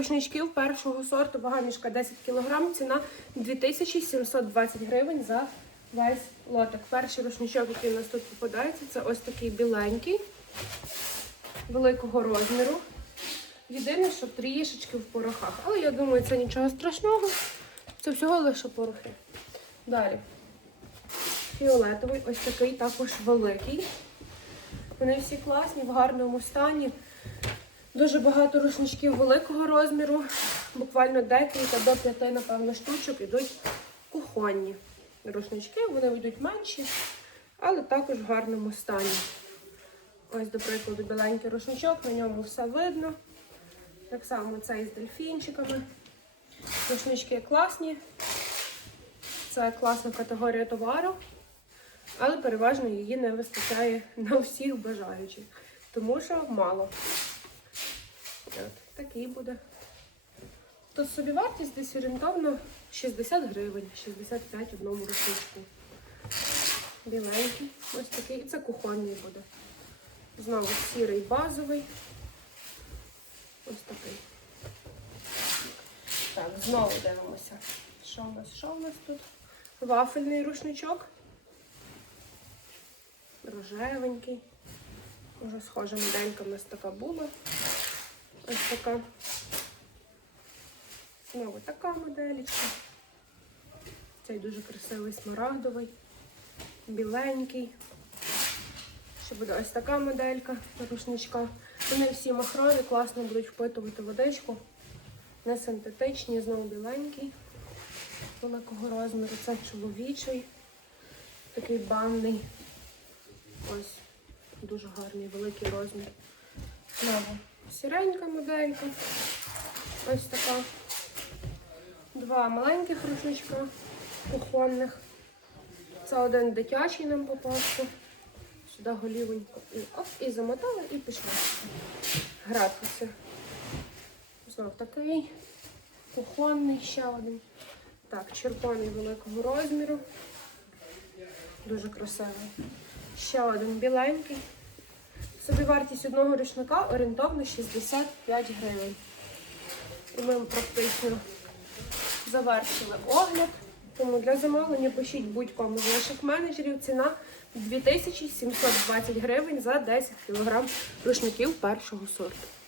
Рушничків першого сорту, вага мішка 10 кг, ціна 2720 гривень за весь лоток. Перший рушничок, який у нас тут попадається, це ось такий біленький, великого розміру. Єдине, що трішечки в порохах. Але я думаю, це нічого страшного. Це всього лише порохи. Далі. Фіолетовий, ось такий також великий. Вони всі класні, в гарному стані. Дуже багато рушничків великого розміру. Буквально декілька до п'яти, напевно, штучок ідуть кухонні рушнички. Вони йдуть менші, але також в гарному стані. Ось, до прикладу, біленький рушничок, на ньому все видно. Так само цей з дельфінчиками. Рушнички класні. Це класна категорія товару, але переважно її не вистачає на всіх бажаючих, тому що мало. Такий буде. Тут собівартість десь орієнтовно 60 гривень, 65 одному рушничку. Біленький, ось такий. І це кухонний буде. Знову сірий базовий. Ось такий. Так, знову дивимося. Що у нас? Що у нас тут? Вафельний рушничок. Рожевенький. Уже схожа моделька у нас така була. Ось така. Знову така моделічка. Цей дуже красивий смарагдовий, біленький. Ще буде ось така моделька рушничка. Вони всі махрові, класно будуть впитувати водичку. Не синтетичні, знову біленький, великого розміру. Це чоловічий, такий банний. Ось дуже гарний, великий розмір. Знову сіренька моделька. Ось така. Два маленьких рушничка кухонних. Це один дитячий нам попався. Сюди голівенько і оп, і замотали, і пішли гратися. Знов такий. Кухонний ще один. Так, червоний великого розміру. Дуже красивий. Ще один біленький. Собівартість одного рушника орієнтовно 65 гривень. І ми практично завершили огляд. Тому для замовлення пишіть будь-кому з наших менеджерів. Ціна 2720 гривень за 10 кг рушників першого сорту.